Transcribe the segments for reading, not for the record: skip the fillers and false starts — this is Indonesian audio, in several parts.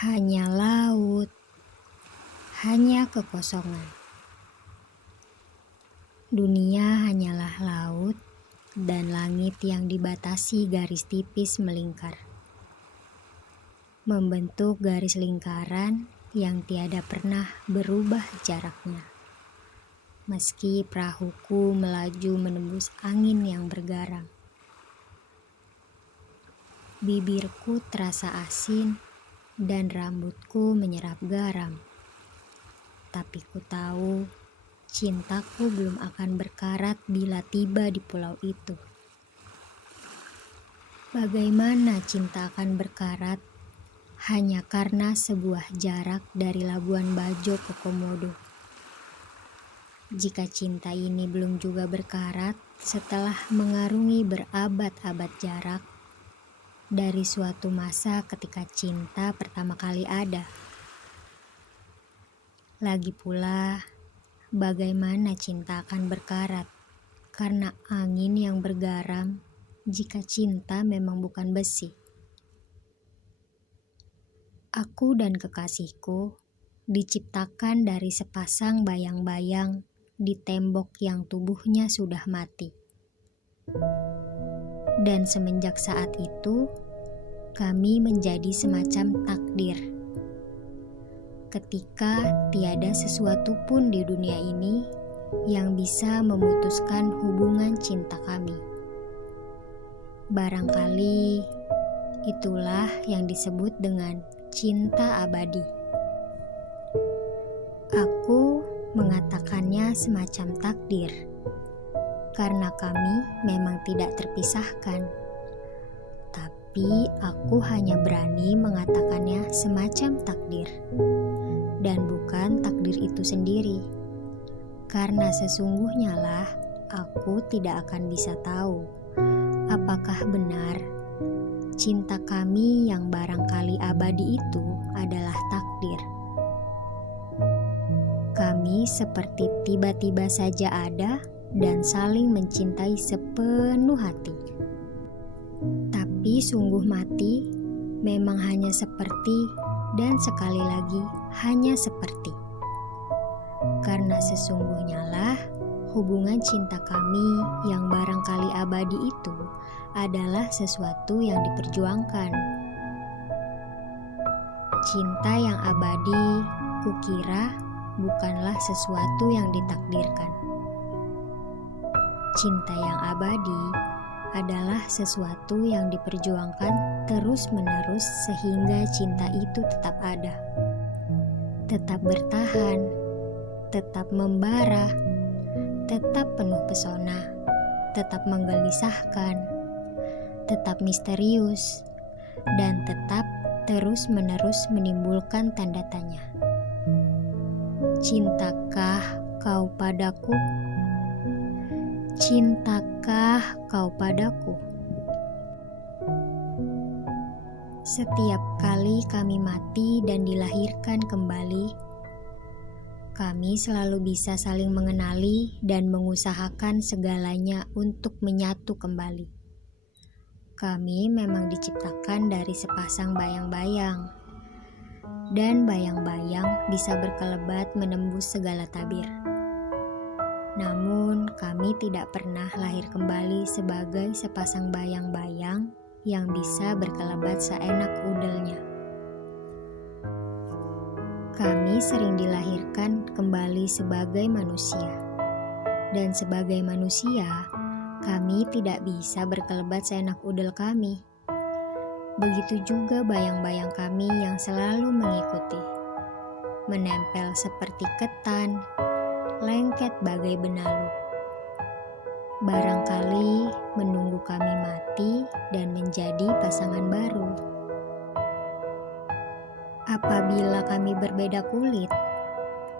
Hanya laut, hanya kekosongan. Dunia hanyalah laut dan langit yang dibatasi garis tipis melingkar. Membentuk garis lingkaran yang tiada pernah berubah jaraknya. Meski perahuku melaju menembus angin yang bergarang. Bibirku terasa asin dan rambutku menyerap garam. Tapi ku tahu cintaku belum akan berkarat bila tiba di pulau itu. Bagaimana cinta akan berkarat hanya karena sebuah jarak dari Labuan Bajo ke Komodo? Jika cinta ini belum juga berkarat setelah mengarungi berabad-abad jarak dari suatu masa ketika cinta pertama kali ada. Lagi pula, bagaimana cinta akan berkarat karena angin yang bergaram jika cinta memang bukan besi? Aku dan kekasihku diciptakan dari sepasang bayang-bayang di tembok yang tubuhnya sudah mati. Dan semenjak saat itu, kami menjadi semacam takdir. Ketika tiada sesuatu pun di dunia ini yang bisa memutuskan hubungan cinta kami. Barangkali itulah yang disebut dengan cinta abadi. Aku mengatakannya semacam takdir, karena kami memang tidak terpisahkan. Tapi aku hanya berani mengatakannya semacam takdir, dan bukan takdir itu sendiri. Karena sesungguhnya lah aku tidak akan bisa tahu apakah benar cinta kami yang barangkali abadi itu adalah takdir. Kami seperti tiba-tiba saja ada dan saling mencintai sepenuh hati. Tapi sungguh mati memang hanya seperti dan sekali lagi hanya seperti. Karena sesungguhnya lah hubungan cinta kami yang barangkali abadi itu adalah sesuatu yang diperjuangkan. Cinta yang abadi kukira bukanlah sesuatu yang ditakdirkan. Cinta yang abadi adalah sesuatu yang diperjuangkan terus-menerus sehingga cinta itu tetap ada, tetap bertahan, tetap membara, tetap penuh pesona, tetap menggelisahkan, tetap misterius, dan tetap terus-menerus menimbulkan tanda tanya. Cintakah kau padaku? Cintakah kau padaku? Setiap kali kami mati dan dilahirkan kembali, kami selalu bisa saling mengenali dan mengusahakan segalanya untuk menyatu kembali. Kami memang diciptakan dari sepasang bayang-bayang, dan bayang-bayang bisa berkelebat menembus segala tabir. Namun, kami tidak pernah lahir kembali sebagai sepasang bayang-bayang yang bisa berkelebat seenak udelnya. Kami sering dilahirkan kembali sebagai manusia. Dan sebagai manusia, kami tidak bisa berkelebat seenak udel kami. Begitu juga bayang-bayang kami yang selalu mengikuti, menempel seperti ketan, lengket bagai benalu. Barangkali menunggu kami mati dan menjadi pasangan baru. Apabila kami berbeda kulit,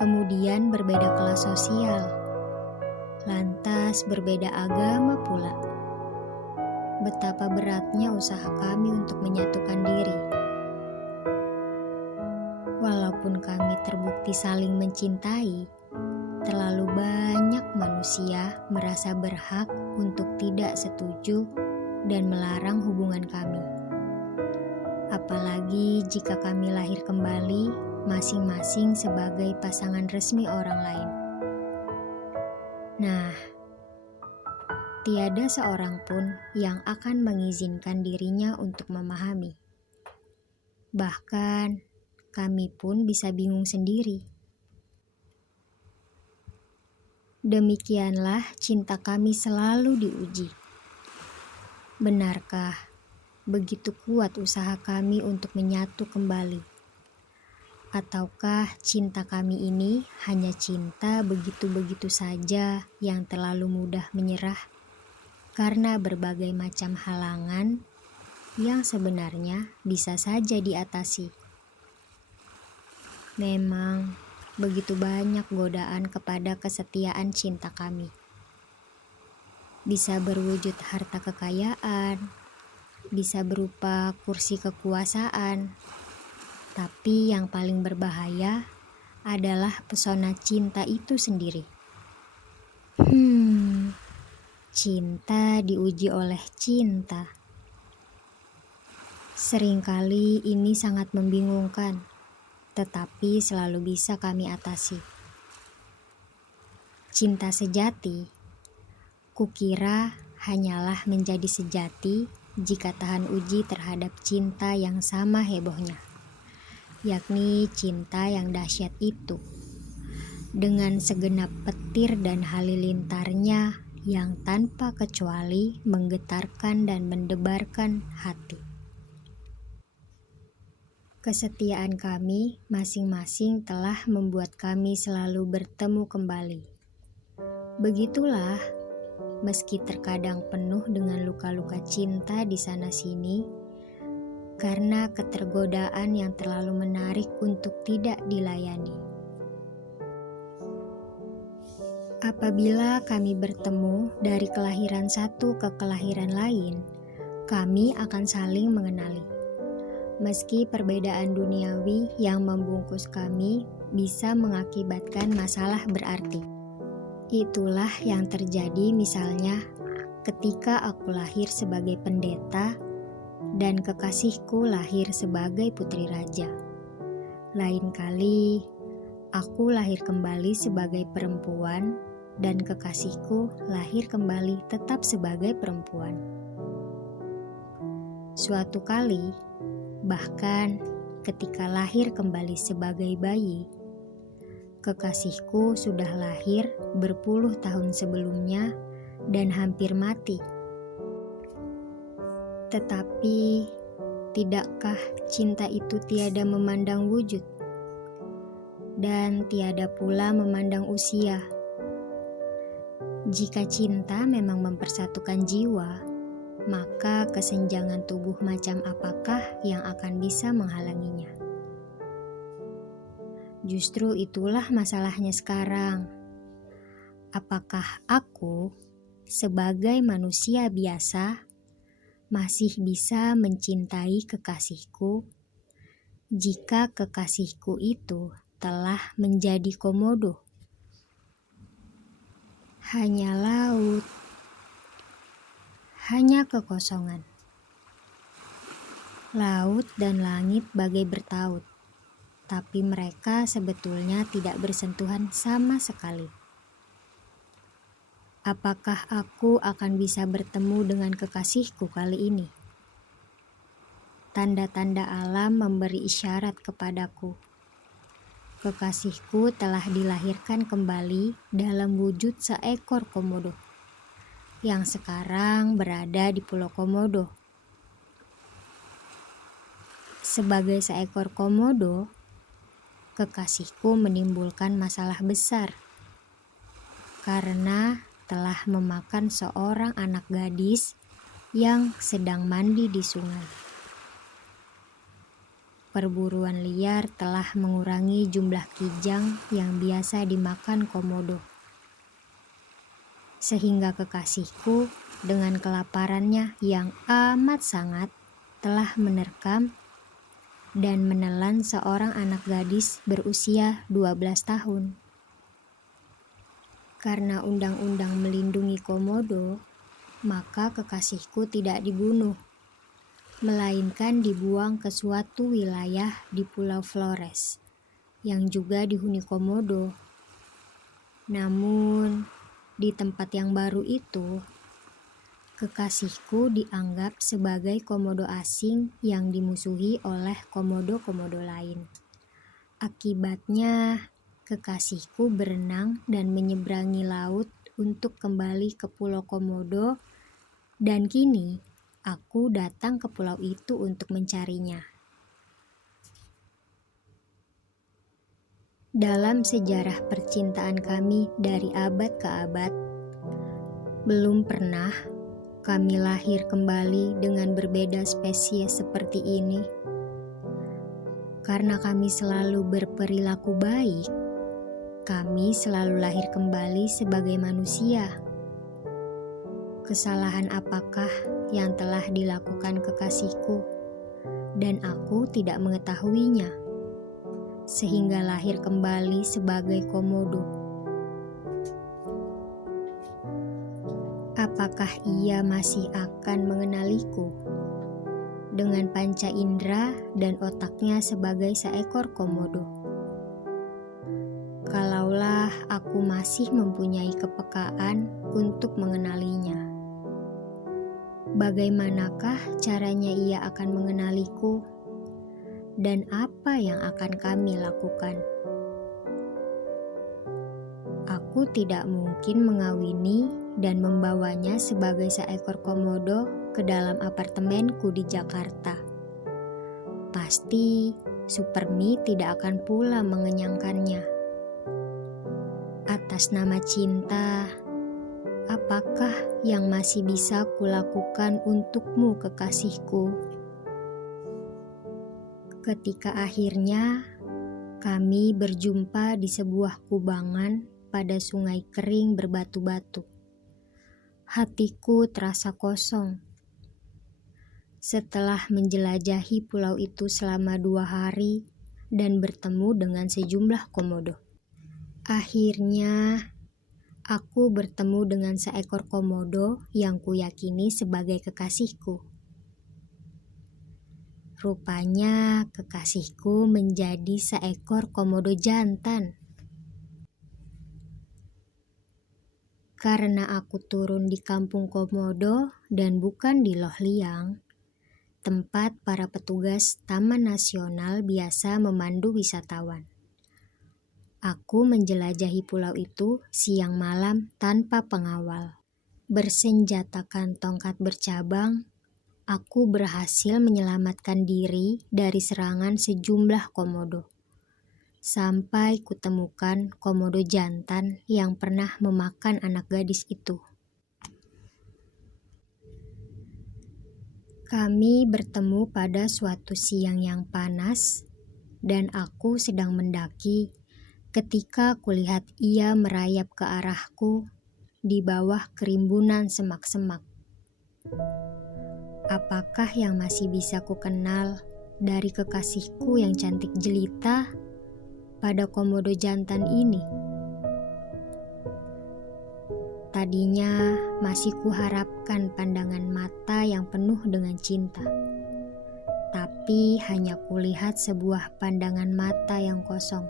kemudian berbeda kelas sosial, lantas berbeda agama pula. Betapa beratnya usaha kami untuk menyatukan diri. Walaupun kami terbukti saling mencintai, terlalu banyak manusia merasa berhak untuk tidak setuju dan melarang hubungan kami. Apalagi jika kami lahir kembali, masing-masing sebagai pasangan resmi orang lain. Nah, tiada seorang pun yang akan mengizinkan dirinya untuk memahami. Bahkan, kami pun bisa bingung sendiri. Demikianlah cinta kami selalu diuji. Benarkah begitu kuat usaha kami untuk menyatu kembali? Ataukah cinta kami ini hanya cinta begitu-begitu saja yang terlalu mudah menyerah karena berbagai macam halangan yang sebenarnya bisa saja diatasi? Memang begitu banyak godaan kepada kesetiaan cinta kami. Bisa berwujud harta kekayaan, bisa berupa kursi kekuasaan, tapi yang paling berbahaya adalah pesona cinta itu sendiri. Cinta diuji oleh cinta. Seringkali ini sangat membingungkan, tetapi selalu bisa kami atasi. Cinta sejati, kukira hanyalah menjadi sejati jika tahan uji terhadap cinta yang sama hebohnya, yakni cinta yang dahsyat itu, dengan segenap petir dan halilintarnya yang tanpa kecuali menggetarkan dan mendebarkan hati. Kesetiaan kami masing-masing telah membuat kami selalu bertemu kembali. Begitulah, meski terkadang penuh dengan luka-luka cinta di sana-sini, karena ketergodaan yang terlalu menarik untuk tidak dilayani. Apabila kami bertemu dari kelahiran satu ke kelahiran lain, kami akan saling mengenali. Meski perbedaan duniawi yang membungkus kami bisa mengakibatkan masalah berarti. Itulah yang terjadi misalnya ketika aku lahir sebagai pendeta dan kekasihku lahir sebagai putri raja. Lain kali, aku lahir kembali sebagai perempuan dan kekasihku lahir kembali tetap sebagai perempuan. Suatu kali, bahkan ketika lahir kembali sebagai bayi, kekasihku sudah lahir berpuluh tahun sebelumnya dan hampir mati. Tetapi, tidakkah cinta itu tiada memandang wujud dan tiada pula memandang usia? Jika cinta memang mempersatukan jiwa, maka kesenjangan tubuh macam apakah yang akan bisa menghalanginya? Justru itulah masalahnya sekarang. Apakah aku, sebagai manusia biasa, masih bisa mencintai kekasihku jika kekasihku itu telah menjadi komodo? Hanya laut, hanya kekosongan. Laut dan langit bagai bertaut, tapi mereka sebetulnya tidak bersentuhan sama sekali. Apakah aku akan bisa bertemu dengan kekasihku kali ini? Tanda-tanda alam memberi isyarat kepadaku. Kekasihku telah dilahirkan kembali dalam wujud seekor komodo yang sekarang berada di Pulau Komodo. Sebagai seekor komodo, kekasihku menimbulkan masalah besar karena telah memakan seorang anak gadis yang sedang mandi di sungai. Perburuan liar telah mengurangi jumlah kijang yang biasa dimakan komodo, sehingga kekasihku dengan kelaparannya yang amat sangat telah menerkam dan menelan seorang anak gadis berusia 12 tahun. Karena undang-undang melindungi komodo, maka kekasihku tidak dibunuh. melainkan dibuang ke suatu wilayah di Pulau Flores yang juga dihuni komodo. Namun, di tempat yang baru itu, kekasihku dianggap sebagai komodo asing yang dimusuhi oleh komodo-komodo lain. Akibatnya, kekasihku berenang dan menyeberangi laut untuk kembali ke Pulau Komodo, dan kini aku datang ke pulau itu untuk mencarinya. Dalam sejarah percintaan kami dari abad ke abad, belum pernah kami lahir kembali dengan berbeda spesies seperti ini. Karena kami selalu berperilaku baik, kami selalu lahir kembali sebagai manusia. Kesalahan apakah yang telah dilakukan kekasihku, dan aku tidak mengetahuinya, sehingga lahir kembali sebagai komodo? Apakah ia masih akan mengenaliku dengan panca indera dan otaknya sebagai seekor komodo? Kalaulah aku masih mempunyai kepekaan untuk mengenalinya, bagaimanakah caranya ia akan mengenaliku, dan apa yang akan kami lakukan? Aku tidak mungkin mengawini dan membawanya sebagai seekor komodo ke dalam apartemenku di Jakarta. Pasti Supermi tidak akan pula mengenyangkannya. Atas nama cinta, apakah yang masih bisa kulakukan untukmu, kekasihku? Ketika akhirnya kami berjumpa di sebuah kubangan pada sungai kering berbatu-batu, hatiku terasa kosong. Setelah menjelajahi pulau itu selama 2 hari dan bertemu dengan sejumlah komodo, akhirnya aku bertemu dengan seekor komodo yang kuyakini sebagai kekasihku. Rupanya kekasihku menjadi seekor komodo jantan. Karena aku turun di kampung komodo dan bukan di Loh Liang, tempat para petugas Taman Nasional biasa memandu wisatawan. Aku menjelajahi pulau itu siang malam tanpa pengawal. Bersenjatakan tongkat bercabang, aku berhasil menyelamatkan diri dari serangan sejumlah komodo. Sampai kutemukan komodo jantan yang pernah memakan anak gadis itu. Kami bertemu pada suatu siang yang panas, dan aku sedang mendaki ketika kulihat ia merayap ke arahku di bawah kerimbunan semak-semak. Apakah yang masih bisa kukenal dari kekasihku yang cantik jelita pada komodo jantan ini? Tadinya masih kuharapkan pandangan mata yang penuh dengan cinta, tapi hanya kulihat sebuah pandangan mata yang kosong.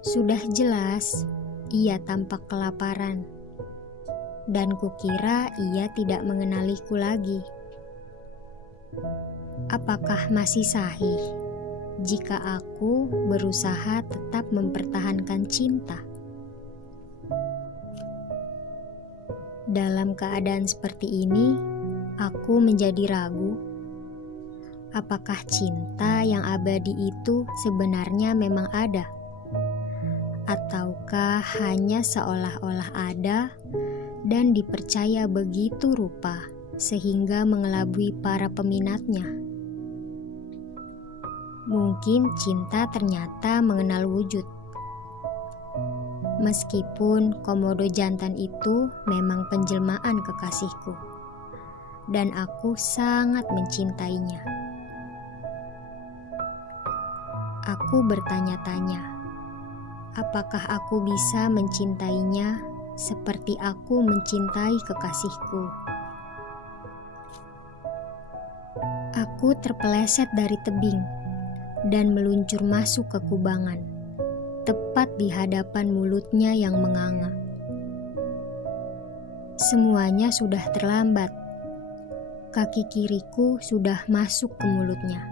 Sudah jelas ia tampak kelaparan, dan kukira ia tidak mengenaliku lagi. Apakah masih sahih jika aku berusaha tetap mempertahankan cinta? Dalam keadaan seperti ini, aku menjadi ragu. Apakah cinta yang abadi itu sebenarnya memang ada? Ataukah hanya seolah-olah ada dan dipercaya begitu rupa sehingga mengelabui para peminatnya? Mungkin cinta ternyata mengenal wujud. Meskipun komodo jantan itu memang penjelmaan kekasihku, dan aku sangat mencintainya. Aku bertanya-tanya, apakah aku bisa mencintainya seperti aku mencintai kekasihku? Aku terpeleset dari tebing dan meluncur masuk ke kubangan, tepat di hadapan mulutnya yang menganga. Semuanya sudah terlambat. Kaki kiriku sudah masuk ke mulutnya.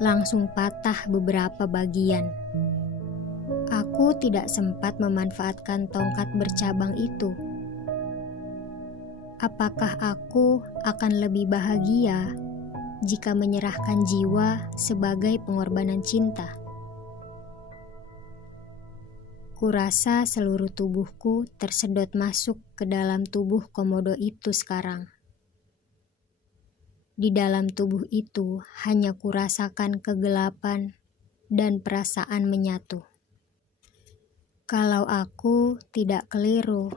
Langsung patah beberapa bagian. Aku tidak sempat memanfaatkan tongkat bercabang itu. Apakah aku akan lebih bahagia jika menyerahkan jiwa sebagai pengorbanan cinta? Kurasa seluruh tubuhku tersedot masuk ke dalam tubuh komodo itu sekarang. Di dalam tubuh itu hanya kurasakan kegelapan dan perasaan menyatu. Kalau aku tidak keliru,